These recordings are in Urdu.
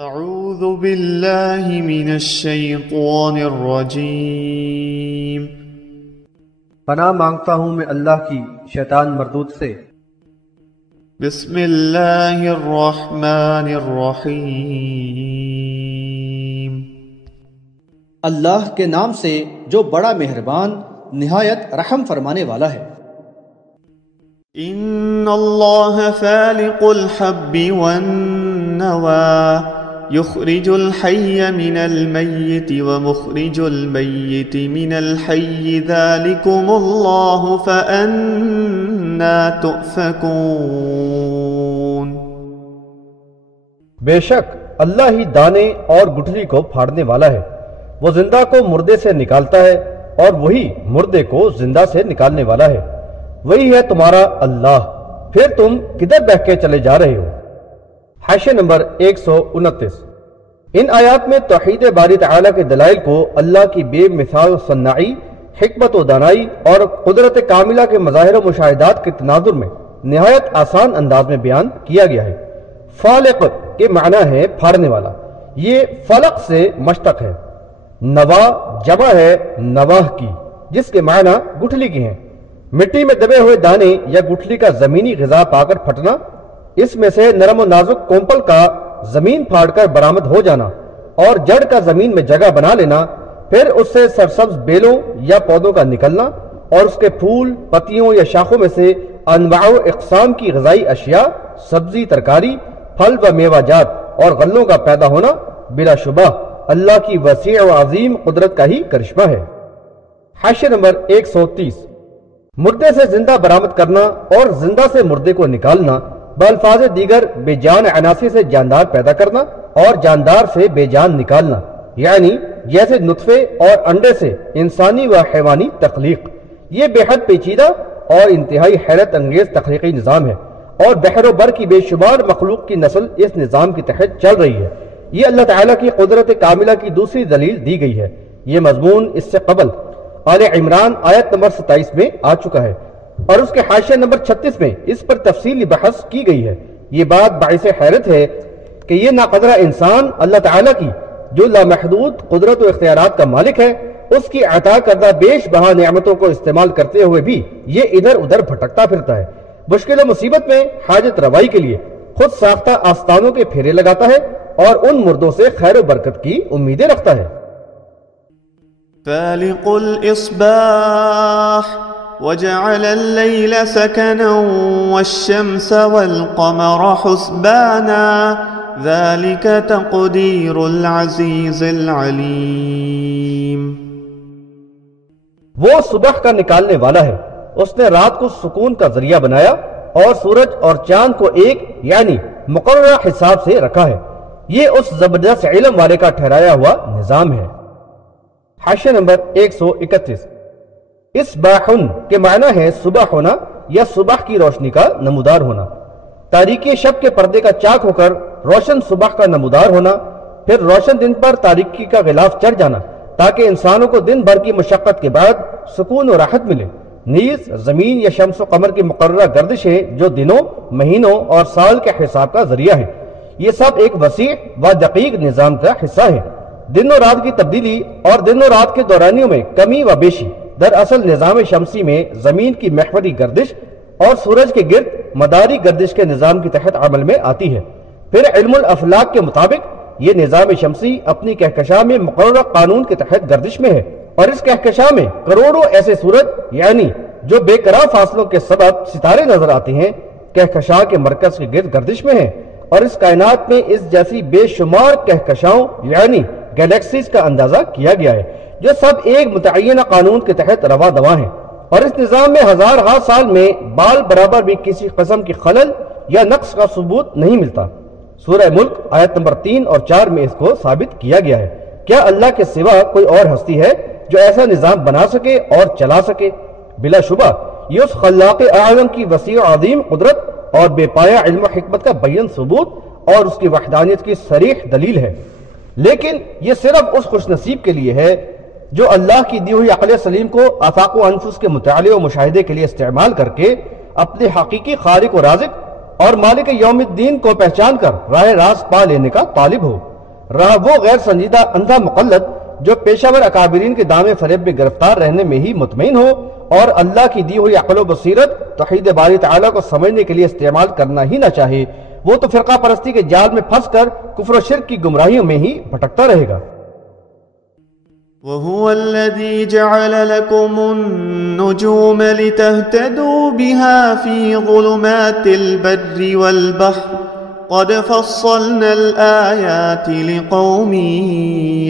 اعوذ باللہ من الشیطان الرجیم، پناہ مانگتا ہوں میں اللہ کی شیطان مردود سے۔ بسم اللہ الرحمن الرحیم، اللہ کے نام سے جو بڑا مہربان نہایت رحم فرمانے والا ہے۔ ان اللہ فالق الحب والنوى يخرج الحي من الميت ومخرج الميت من الحي ذلكم الله فأنا تؤفكون۔ بے شک اللہ ہی دانے اور گٹھلی کو پھاڑنے والا ہے، وہ زندہ کو مردے سے نکالتا ہے اور وہی مردے کو زندہ سے نکالنے والا ہے، وہی ہے تمہارا اللہ، پھر تم کدھر بہہ کے چلے جا رہے ہو۔ حاشیہ نمبر 129۔ ان آیات میں توحید باری تعالیٰ کے دلائل کو اللہ کی بے مثال صناعی، حکمت و دانائی اور قدرت کاملہ کے مظاہر و مشاہدات کے تناظر میں نہایت آسان انداز میں بیان کیا گیا ہے۔ فالق کے معنی ہے پھاڑنے والا، یہ فلق سے مشتق ہے۔ نوا جمع ہے نواح کی، جس کے معنی گٹھلی کی ہیں۔ مٹی میں دبے ہوئے دانے یا گٹھلی کا زمینی غذا پا کر پھٹنا، اس میں سے نرم و نازک کومپل کا زمین پھاڑ کر برآمد ہو جانا اور جڑ کا زمین میں جگہ بنا لینا، پھر اس سے سرسبز بیلوں یا پودوں کا نکلنا اور اس کے پھول، پتیوں یا شاخوں میں سے انواع و اقسام کی غذائی اشیاء، سبزی، ترکاری، پھل و میوہ جات اور غلوں کا پیدا ہونا بلا شبہ اللہ کی وسیع و عظیم قدرت کا ہی کرشمہ ہے۔ حاشیہ نمبر 130۔ مردے سے زندہ برآمد کرنا اور زندہ سے مردے کو نکالنا، بالفاظ دیگر بے جان عناصر سے جاندار پیدا کرنا اور جاندار سے بے جان نکالنا، یعنی جیسے نطفے اور انڈے سے انسانی و حیوانی تخلیق۔ یہ بے حد پیچیدہ اور انتہائی حیرت انگیز تخلیقی نظام ہے، اور بحر و بر کی بے شمار مخلوق کی نسل اس نظام کے تحت چل رہی ہے۔ یہ اللہ تعالیٰ کی قدرت کاملہ کی دوسری دلیل دی گئی ہے۔ یہ مضمون اس سے قبل آل عمران آیت نمبر 27 میں آ چکا ہے، اور اس کے حاشیہ نمبر 36 میں اس پر تفصیلی بحث کی گئی ہے۔ یہ بات باعث حیرت ہے کہ یہ ناقدرہ انسان اللہ تعالیٰ کی، جو لامحدود قدرت و اختیارات کا مالک ہے، اس کی عطا کردہ بیش بہا نعمتوں کو استعمال کرتے ہوئے بھی یہ ادھر ادھر بھٹکتا پھرتا ہے۔ مشکل و مصیبت میں حاجت روائی کے لیے خود ساختہ آستانوں کے پھیرے لگاتا ہے اور ان مردوں سے خیر و برکت کی امیدیں رکھتا ہے۔ فالق الإصباح وجعل الليل سكنا والشمس والقمر حسبانا ذلك تقدير العزيز العليم۔ وہ صبح کا نکالنے والا ہے، اس نے رات کو سکون کا ذریعہ بنایا اور سورج اور چاند کو ایک یعنی مقررہ حساب سے رکھا ہے۔ یہ اس زبردست علم والے کا ٹھہرایا ہوا نظام ہے۔ حاشیہ نمبر 131۔ اصباحن کے معنی ہے صبح ہونا یا صبح کی روشنی کا نمودار ہونا، تاریکی شب کے پردے کا چاک ہو کر روشن صبح کا نمودار ہونا، پھر روشن دن پر تاریکی کا غلاف چڑھ جانا تاکہ انسانوں کو دن بھر کی مشقت کے بعد سکون و راحت ملے۔ نیز زمین یا شمس و قمر کی مقررہ گردشیں جو دنوں، مہینوں اور سال کے حساب کا ذریعہ ہے، یہ سب ایک وسیع و دقیق نظام کا حصہ ہے۔ دن و رات کی تبدیلی اور دن و رات کے دورانیوں میں کمی و بیشی دراصل نظام شمسی میں زمین کی محوری گردش اور سورج کے گرد مداری گردش کے نظام کے تحت عمل میں آتی ہے۔ پھر علم الافلاک کے مطابق یہ نظام شمسی اپنی کہکشاں میں مقررہ قانون کے تحت گردش میں ہے، اور اس کہکشاں میں کروڑوں ایسے سورج یعنی جو بے قرار فاصلوں کے سبب ستارے نظر آتے ہیں، کہکشاں کے مرکز کے گرد گردش میں ہیں، اور اس کائنات میں اس جیسی بے شمار کہکشاؤں یعنی گیلیکسیز کا اندازہ کیا گیا ہے، جو سب ایک متعینہ قانون کے تحت رواں دواں ہیں، اور اس نظام میں ہزارہا سال میں بال برابر بھی کسی قسم کی خلل یا نقص کا ثبوت نہیں ملتا۔ سورہ ملک آیت نمبر 3 اور 4 میں اس کو ثابت کیا گیا ہے۔ کیا اللہ کے سوا کوئی اور ہستی ہے جو ایسا نظام بنا سکے اور چلا سکے؟ بلا شبہ یہ اس خلاق اعظم کی وسیع و عظیم قدرت اور بے پایہ علم و حکمت کا بیان ثبوت اور اس کی وحدانیت کی صریح دلیل ہے، لیکن یہ صرف اس خوش نصیب کے لیے ہے جو اللہ کی دی ہوئی عقل سلیم کو آفاق و انفس کے مطالعے و مشاہدے کے لیے استعمال کر کے اپنے حقیقی خالق و رازق اور مالک یوم الدین کو پہچان کر راہ راست پا لینے کا طالب ہو۔ رہا وہ غیر سنجیدہ اندھا مقلد جو پیشاور اکابرین کے دامے فریب میں گرفتار رہنے میں ہی مطمئن ہو اور اللہ کی دی ہوئی عقل و بصیرت توحید باری تعالیٰ کو سمجھنے کے لیے استعمال کرنا ہی نہ چاہے، وہ تو فرقہ پرستی کے جال میں پھنس کر کفر و شرک کی گمراہیوں میں ہی بھٹکتا رہے گا۔ وَهُوَ الَّذِي جَعَلَ لَكُمُ النُّجُومَ لِتَهْتَدُوا بِهَا فِي ظُلُمَاتِ الْبَرِّ وَالْبَحْرِ قَدْ فَصَّلْنَا الْآيَاتِ لِقَوْمٍ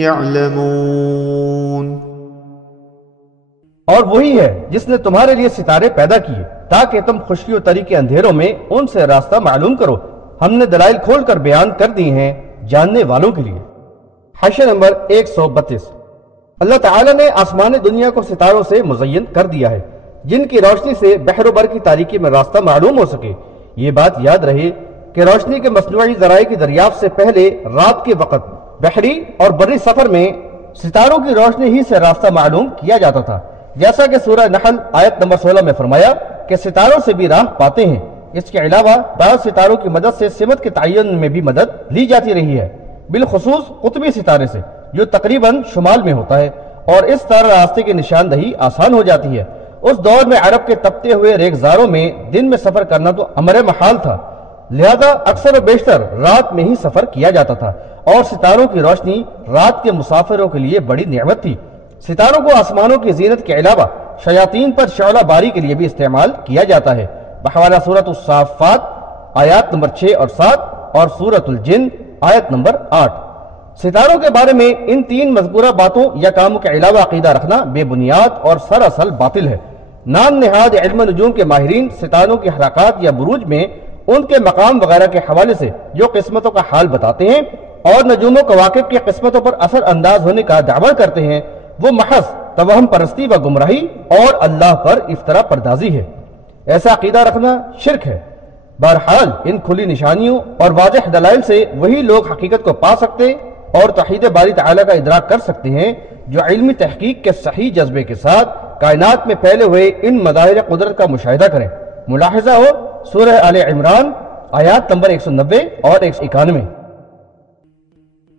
يَعْلَمُونَ۔ اور وہی ہے جس نے تمہارے لیے ستارے پیدا کیے تاکہ تم خشکی و تری کے اندھیروں میں ان سے راستہ معلوم کرو، ہم نے دلائل کھول کر بیان کر دی ہیں جاننے والوں کے لیے۔ حاشیہ نمبر 132۔ اللہ تعالیٰ نے آسمان دنیا کو ستاروں سے مزین کر دیا ہے جن کی روشنی سے بحر و بر کی تاریکی میں راستہ معلوم ہو سکے۔ یہ بات یاد رہے کہ روشنی کے مصنوعی ذرائع کی دریافت سے پہلے رات کے وقت بحری اور بری سفر میں ستاروں کی روشنی ہی سے راستہ معلوم کیا جاتا تھا، جیسا کہ سورہ نحل آیت نمبر 16 میں فرمایا کہ ستاروں سے بھی راہ پاتے ہیں۔ اس کے علاوہ بعض ستاروں کی مدد سے سمت کے تعین میں بھی مدد لی جاتی رہی ہے، بالخصوص قطبی ستارے سے جو تقریباً شمال میں ہوتا ہے، اور اس طرح راستے کی نشاندہی آسان ہو جاتی ہے۔ اس دور میں عرب کے تپتے ہوئے ریگزاروں میں دن میں سفر کرنا تو امر محال تھا، لہذا اکثر و بیشتر رات میں ہی سفر کیا جاتا تھا، اور ستاروں کی روشنی رات کے مسافروں کے لیے بڑی نعمت تھی۔ ستاروں کو آسمانوں کی زینت کے علاوہ شیاطین پر شعلہ باری کے لیے بھی استعمال کیا جاتا ہے، بحوالہ سورۃ الصافات آیات نمبر 6 اور 7 اور سورۃ الجن آیت نمبر 8۔ ستاروں کے بارے میں ان 3 مذکورہ باتوں یا کاموں کے علاوہ عقیدہ رکھنا بے بنیاد اور سراصل باطل ہے۔ نام نہاد علم نجوم کے ماہرین ستاروں کی حرکات یا بروج میں ان کے مقام وغیرہ کے حوالے سے جو قسمتوں کا حال بتاتے ہیں اور نجوم و کواکب کی قسمتوں پر اثر انداز ہونے کا دعویٰ کرتے ہیں، وہ محض توہم پرستی و گمراہی اور اللہ پر افطرا پردازی ہے۔ ایسا عقیدہ رکھنا شرک ہے۔ بہرحال ان کھلی نشانیوں اور واضح دلائل سے وہی لوگ حقیقت کو پا سکتے اور توحید باری تعالیٰ کا ادراک کر سکتے ہیں جو علمی تحقیق کے صحیح جذبے کے ساتھ کائنات میں پھیلے ہوئے ان مظاہر قدرت کا مشاہدہ کریں۔ ملاحظہ ہو سورہ آل عمران آیات نمبر 190 اور 191۔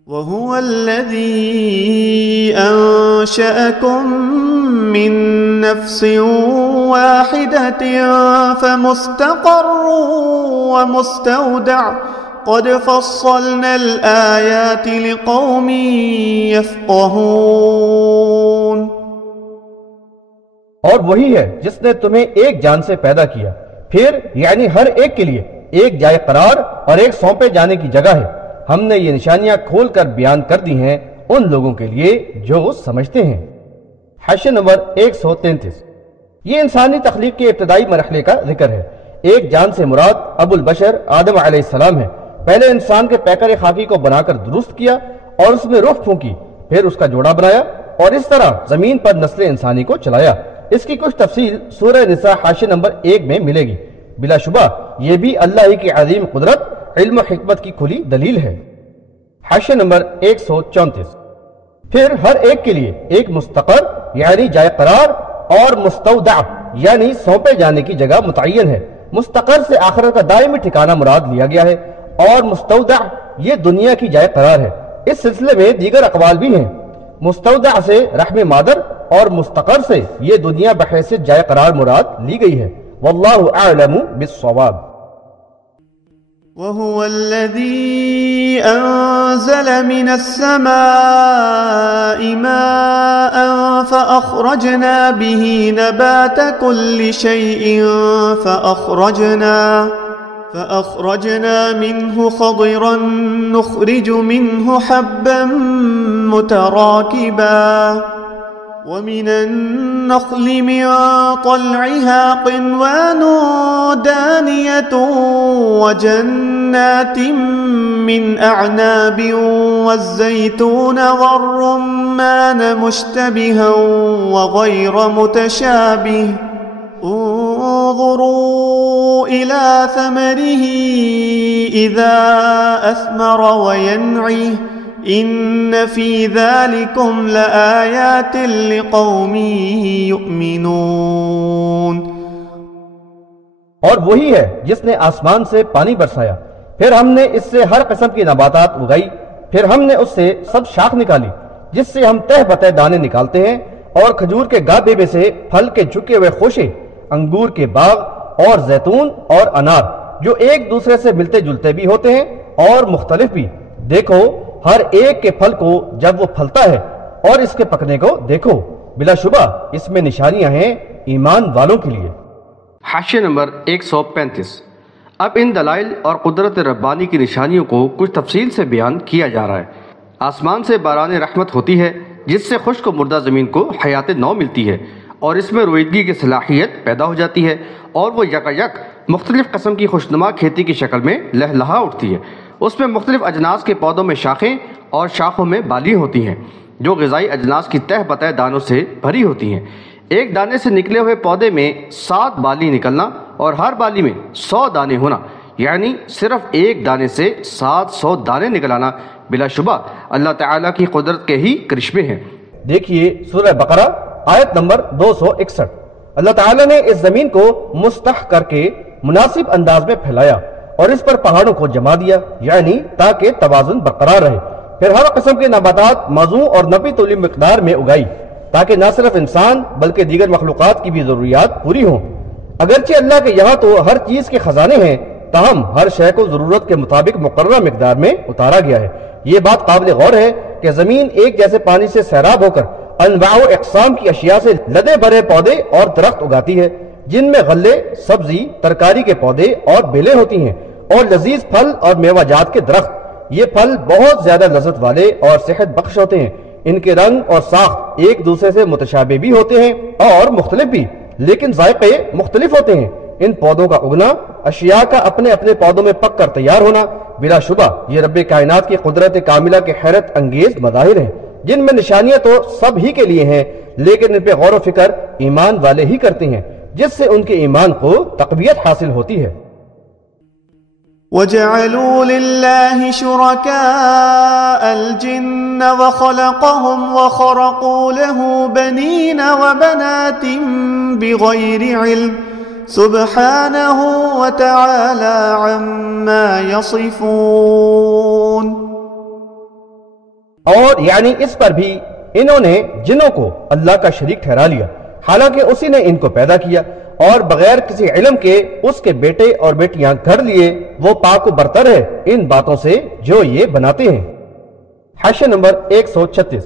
وَهُوَ الَّذِي أَنشَأَكُم مِّن نَّفْسٍ وَاحِدَةٍ فَمُسْتَقَرٌّ وَمُسْتَوْدَعٌ قَدْ فَصَّلْنَا الْآيَاتِ لِقَوْمٍ يَفْقَهُونَ۔ اور وہی ہے جس نے تمہیں ایک جان سے پیدا کیا، پھر یعنی ہر ایک کے لیے ایک جائے قرار اور ایک سونپے جانے کی جگہ ہے۔ ہم نے یہ نشانیاں کھول کر بیان کر دی ہیں ان لوگوں کے لیے جو سمجھتے ہیں۔ حاشیہ نمبر 133۔ یہ انسانی تخلیق کے ابتدائی مرحلے کا ذکر ہے۔ ایک جان سے مراد ابو البشر آدم علیہ السلام ہے۔ پہلے انسان کے پیکر خاکی کو بنا کر درست کیا اور اس میں روح پھونکی، پھر اس کا جوڑا بنایا اور اس طرح زمین پر نسل انسانی کو چلایا۔ اس کی کچھ تفصیل سورہ نساء حاشیہ نمبر 1 میں ملے گی۔ بلا شبہ یہ بھی اللہ ہی کی عظیم قدرت، علم و حکمت کی کھلی دلیل ہے۔ حاشیہ نمبر 134۔ پھر ہر ایک کے لیے ایک مستقر یعنی جائے قرار اور مستودع یعنی سونپے جانے کی جگہ متعین ہے۔ مستقر سے آخرت کا دائمی ٹھکانہ مراد لیا گیا ہے اور مستودع یہ دنیا کی جائے قرار ہے۔ اس سلسلے میں دیگر اقوال بھی ہیں۔ مستودع سے رحم مادر اور مستقر سے یہ دنیا بحیثیت جائے قرار مراد لی گئی ہے۔ واللہ اعلم بالصواب۔ وَهُوَ الَّذِي أَنزَلَ مِنَ السَّمَاءِ مَاءً فَأَخْرَجْنَا بِهِ نَبَاتَ كُلِّ شَيْءٍ فَأَخْرَجْنَا مِنْهُ خَضِرًا نُخْرِجُ مِنْهُ حَبًّا مُتَرَاكِبًا وَمِنَ النَّخْلِ مِنْ طَلْعِهَا قِنْوَانٌ دَانِيَةٌ وَجَنَّاتٍ مِنْ أَعْنَابٍ وَالزَّيْتُونَ وَالرُّمَّانَ مُشْتَبِهًا وَغَيْرَ مُتَشَابِهٍ انظُرُوا إِلَى ثَمَرِهِ إِذَا أَثْمَرَ وَيَنْعِهِ إِنَّ فِي ذَلِكُمْ لَآيَاتٍ لِقَوْمٍ يُؤْمِنُونَ۔ اور وہی ہے جس نے آسمان سے پانی برسایا، پھر ہم نے اس سے ہر قسم کی نباتات اگائی پھر ہم نے اس سے سب شاخ نکالی جس سے ہم تہ بتہ دانے نکالتے ہیں، اور کھجور کے گابے میں سے پھل کے جھکے ہوئے خوشے، انگور کے باغ اور زیتون اور انار جو ایک دوسرے سے ملتے جلتے بھی ہوتے ہیں اور مختلف بھی۔ دیکھو ہر ایک کے پھل کو جب وہ پھلتا ہے اور اس کے پکنے کو دیکھو، بلا شبہ اس میں نشانیاں ہیں ایمان والوں کے لیے۔ حاشیہ نمبر 135۔ اب ان دلائل اور قدرت ربانی کی نشانیوں کو کچھ تفصیل سے بیان کیا جا رہا ہے۔ آسمان سے باران رحمت ہوتی ہے جس سے خشک و مردہ زمین کو حیات نو ملتی ہے، اور اس میں رویدگی کی صلاحیت پیدا ہو جاتی ہے، اور وہ یکایک مختلف قسم کی خوشنما کھیتی کی شکل میں لہلہا اٹھتی ہے۔ اس میں مختلف اجناس کے پودوں میں شاخیں اور شاخوں میں بالی ہوتی ہیں جو غذائی اجناس کی تہ بتہ دانوں سے بھری ہوتی ہیں۔ ایک دانے سے نکلے ہوئے پودے میں 7 بالی نکلنا اور ہر بالی میں 100 دانے ہونا، یعنی صرف ایک دانے سے 700 دانے نکلانا بلا شبہ اللہ تعالیٰ کی قدرت کے ہی کرشمے ہیں۔ دیکھیے سورہ بقرہ آیت نمبر 261۔ اللہ تعالیٰ نے اس زمین کو مستح کر کے مناسب انداز میں پھیلایا اور اس پر پہاڑوں کو جما دیا، یعنی تاکہ توازن برقرار رہے۔ پھر ہر قسم کے نباتات موزوں اور نفی طولی مقدار میں اگائی تاکہ نہ صرف انسان بلکہ دیگر مخلوقات کی بھی ضروریات پوری ہوں۔ اگرچہ اللہ کے یہاں تو ہر چیز کے خزانے ہیں، تاہم ہر شے کو ضرورت کے مطابق مقررہ مقدار میں اتارا گیا ہے۔ یہ بات قابل غور ہے کہ زمین ایک جیسے پانی سے سیراب ہو کر انواع و اقسام کی اشیاء سے لدے بھرے پودے اور درخت اگاتی ہے، جن میں غلے، سبزی، ترکاری کے پودے اور بیلیں ہوتی ہیں، اور لذیذ پھل اور میوہ جات کے درخت۔ یہ پھل بہت زیادہ لذت والے اور صحت بخش ہوتے ہیں۔ ان کے رنگ اور ساخت ایک دوسرے سے متشابہ بھی ہوتے ہیں اور مختلف بھی، لیکن ذائقے مختلف ہوتے ہیں۔ ان پودوں کا اگنا، اشیاء کا اپنے اپنے پودوں میں پک کر تیار ہونا، بلا شبہ یہ رب کائنات کی قدرت کاملہ کے حیرت انگیز مظاہر ہیں، جن میں نشانیاں تو سب ہی کے لیے ہیں، لیکن ان پہ غور و فکر ایمان والے ہی کرتے ہیں، جس سے ان کے ایمان کو تقویت حاصل ہوتی ہے۔ وَجَعَلُوا لِلَّهِ شُرَكَاءَ الْجِنَّ وَخَلَقَهُمْ وَخَرَقُوا لَهُ بَنِينَ وَبَنَاتٍ بِغَيْرِ عِلْمٍ سُبْحَانَهُ وَتَعَالَى عَمَّا يَصِفُونَ۔ اور یعنی اس پر بھی انہوں نے جنوں کو اللہ کا شریک ٹھہرا لیا، حالانکہ اسی نے ان کو پیدا کیا، اور بغیر کسی علم کے اس کے بیٹے اور بیٹیاں گھڑ لیے۔ وہ پاک و برتر ہے ان باتوں سے جو یہ بناتے ہیں۔ حاشیہ نمبر 136۔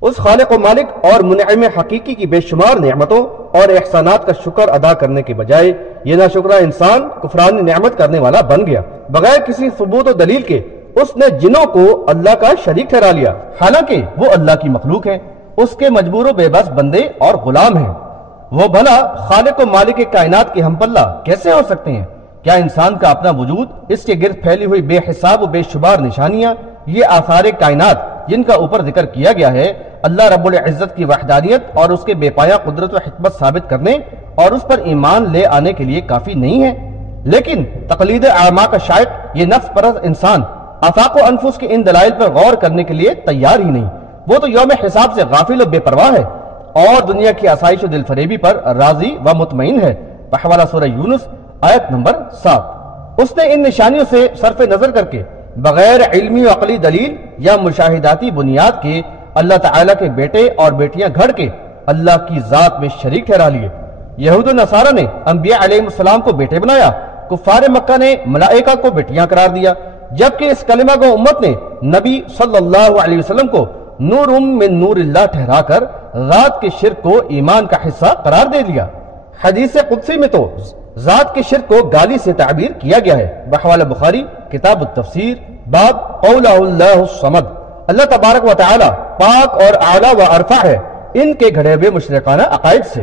اس خالق و مالک اور منعم حقیقی کی بے شمار نعمتوں اور احسانات کا شکر ادا کرنے کے بجائے یہ ناشکرا انسان کفران نعمت کرنے والا بن گیا۔ بغیر کسی ثبوت و دلیل کے اس نے جنوں کو اللہ کا شریک ٹھہرا لیا، حالانکہ وہ اللہ کی مخلوق ہے، اس کے مجبور و بے بس بندے اور غلام ہیں۔ وہ بھلا خالق و مالک کائنات کے ہم پلہ کیسے ہو سکتے ہیں؟ کیا انسان کا اپنا وجود، اس کے گرد پھیلی ہوئی بے حساب و بے شمار نشانیاں، یہ آثار کائنات جن کا اوپر ذکر کیا گیا ہے، اللہ رب العزت کی وحدانیت اور اس کے بے پایہ قدرت و حکمت ثابت کرنے اور اس پر ایمان لے آنے کے لیے کافی نہیں ہے؟ لیکن تقلید اعماء کا شائق یہ نفس پرست انسان آفاق و انفس کے ان دلائل پر غور کرنے کے لیے تیار ہی نہیں۔ وہ تو یوم حساب سے غافل و بے پرواہ ہے اور دنیا کی آسائش و دل فریبی پر راضی و مطمئن ہے۔ بحوالہ سورہ یونس آیت نمبر 7۔ اس نے ان نشانیوں سے صرف نظر کر کے بغیر علمی و عقلی دلیل یا مشاہداتی بنیاد کے اللہ تعالیٰ کے بیٹے اور بیٹیاں گھڑ کے اللہ کی ذات میں شریک ٹھہرا لیے۔ یہود و نصارہ نے انبیاء علیہ السلام کو بیٹے بنایا، کفار مکہ نے ملائکہ کو بیٹیاں قرار دیا، جبکہ اس کلمہ گو امت نے نبی صلی اللہ علیہ وسلم کو نور من نور اللہ ٹھہرا کر ذات کے شرک کو ایمان کا حصہ قرار دے دیا۔ حدیث قدسی میں تو ذات کے شرک کو گالی سے تعبیر کیا گیا ہے۔ بحوالہ بخاری کتاب التفسیر باب قولہ اللہ الصمد۔ اللہ تبارک و تعالی پاک اور اعلیٰ و ارفع ہے ان کے گھڑے ہوئے مشرکانہ عقائد سے۔